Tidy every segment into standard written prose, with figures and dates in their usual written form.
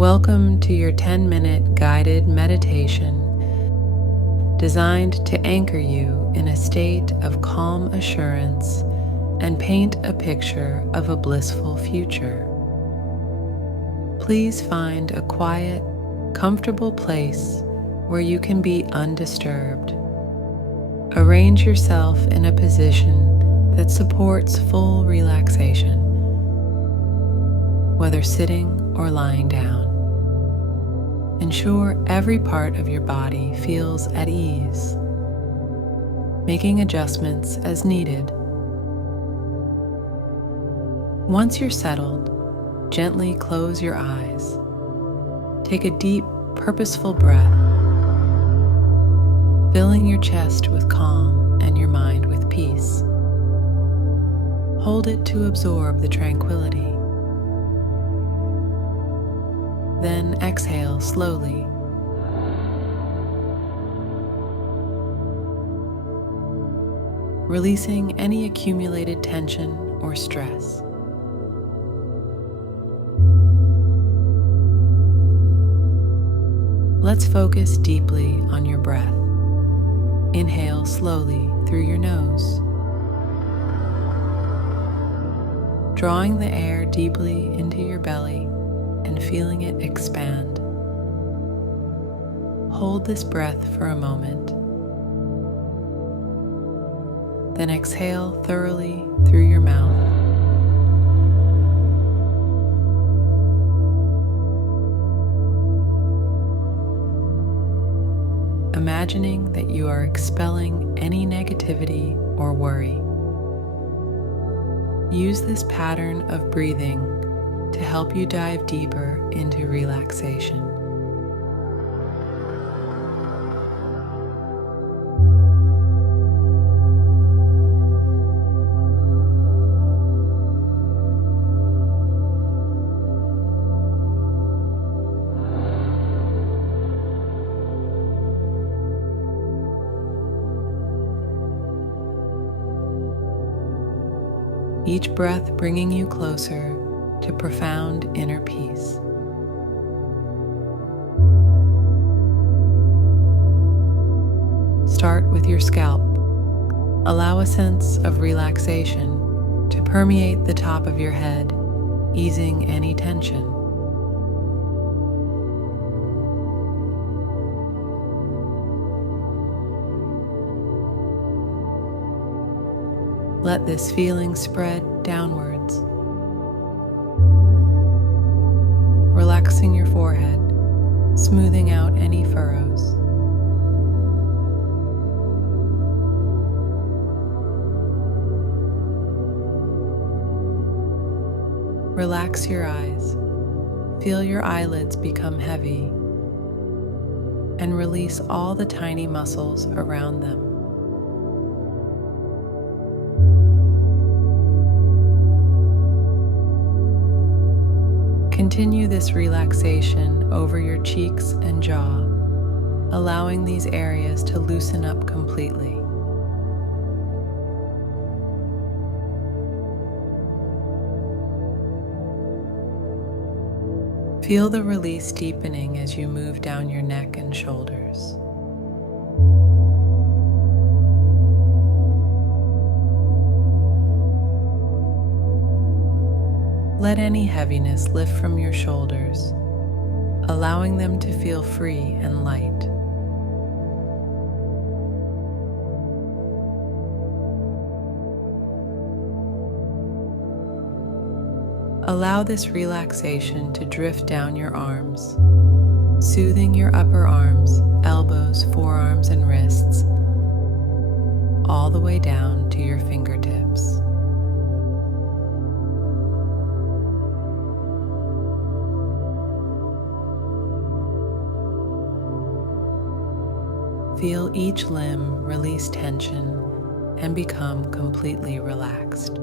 Welcome to your 10-minute guided meditation designed to anchor you in a state of calm assurance and paint a picture of a blissful future. Please find a quiet, comfortable place where you can be undisturbed. Arrange yourself in a position that supports full relaxation, whether sitting or lying down. Ensure every part of your body feels at ease, making adjustments as needed. Once you're settled, gently close your eyes. Take a deep, purposeful breath, filling your chest with calm and your mind with peace. Hold it to absorb the tranquility. Then exhale slowly. Releasing any accumulated tension or stress. Let's focus deeply on your breath. Inhale slowly through your nose, drawing the air deeply into your belly and feeling it expand. Hold this breath for a moment. Then exhale thoroughly through your mouth. Imagining that you are expelling any negativity or worry. Use this pattern of breathing to help you dive deeper into relaxation. Each breath bringing you closer to profound inner peace. Start with your scalp. Allow a sense of relaxation to permeate the top of your head, easing any tension. Let this feeling spread downwards, relaxing your forehead, smoothing out any furrows. Relax your eyes. Feel your eyelids become heavy and release all the tiny muscles around them. Continue this relaxation over your cheeks and jaw, allowing these areas to loosen up completely. Feel the release deepening as you move down your neck and shoulders. Let any heaviness lift from your shoulders, allowing them to feel free and light. Allow this relaxation to drift down your arms, soothing your upper arms, elbows, forearms, and wrists, all the way down to your fingertips. Feel each limb release tension and become completely relaxed.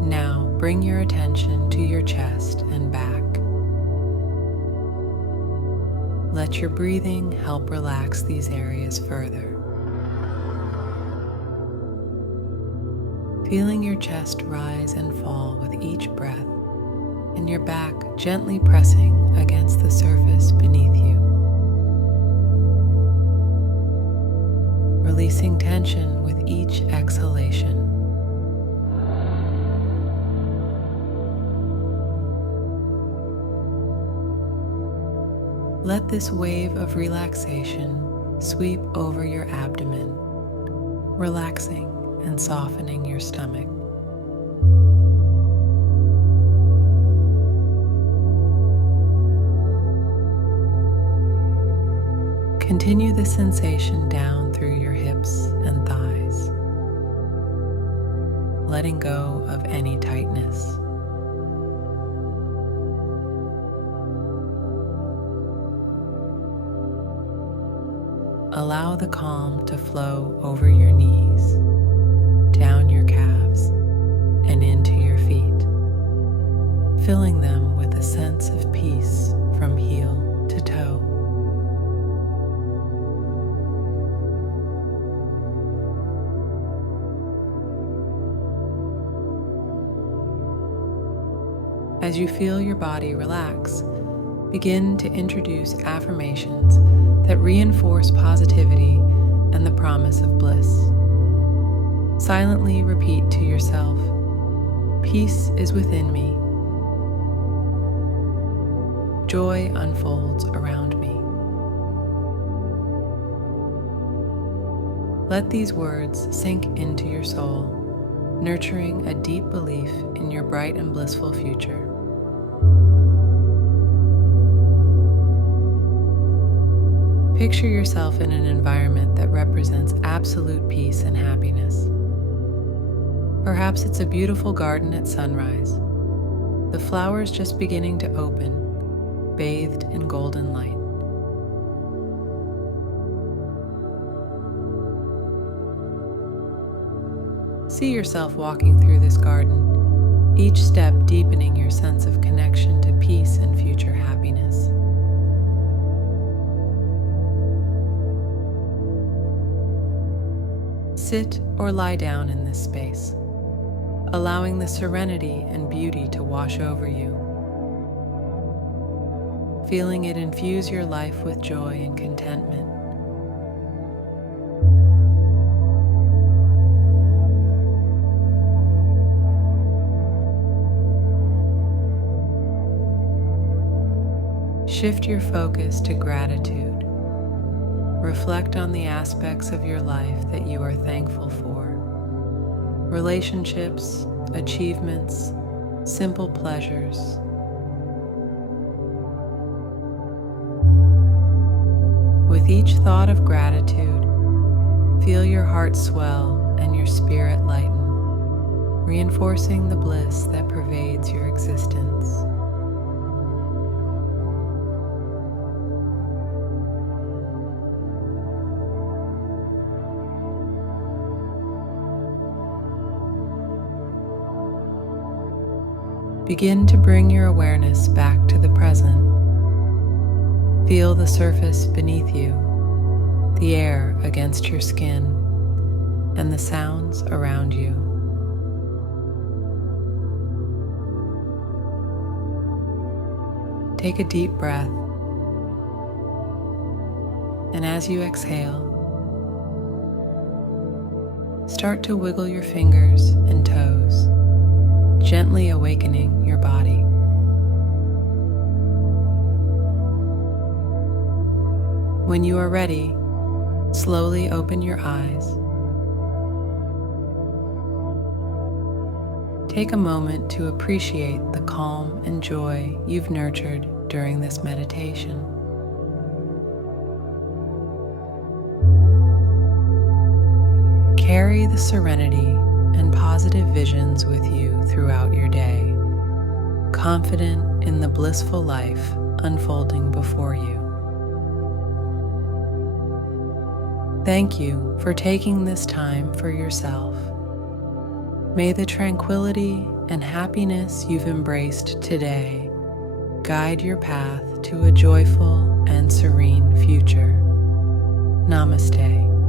Now bring your attention to your chest and back. Let your breathing help relax these areas further. feeling your chest rise and fall with each breath, and your back gently pressing against the surface beneath you. Releasing tension with each exhalation. Let this wave of relaxation sweep over your abdomen, relaxing and softening your stomach. Continue the sensation down through your hips and thighs, letting go of any tightness. Allow the calm to flow over your knees, down your calves, and into your feet, filling them with a sense of peace from heel to toe. As you feel your body relax, begin to introduce affirmations that reinforce positivity and the promise of bliss. Silently repeat to yourself, "Peace is within me. Joy unfolds around me." Let these words sink into your soul, nurturing a deep belief in your bright and blissful future. Picture yourself in an environment that represents absolute peace and happiness. Perhaps it's a beautiful garden at sunrise, the flowers just beginning to open, bathed in golden light. See yourself walking through this garden, each step deepening your sense of connection to peace and future happiness. Sit or lie down in this space, allowing the serenity and beauty to wash over you, feeling it infuse your life with joy and contentment. Shift your focus to gratitude. Reflect on the aspects of your life that you are thankful for. Relationships, achievements, simple pleasures. With each thought of gratitude, feel your heart swell and your spirit lighten, reinforcing the bliss that pervades your existence. Begin to bring your awareness back to the present. Feel the surface beneath you, the air against your skin, and the sounds around you. Take a deep breath, and as you exhale, start to wiggle your fingers and toes, gently awakening your body. When you are ready, slowly open your eyes. Take a moment to appreciate the calm and joy you've nurtured during this meditation. Carry the serenity and positive visions with you throughout your day, confident in the blissful life unfolding before you. Thank you for taking this time for yourself. May the tranquility and happiness you've embraced today guide your path to a joyful and serene future. Namaste.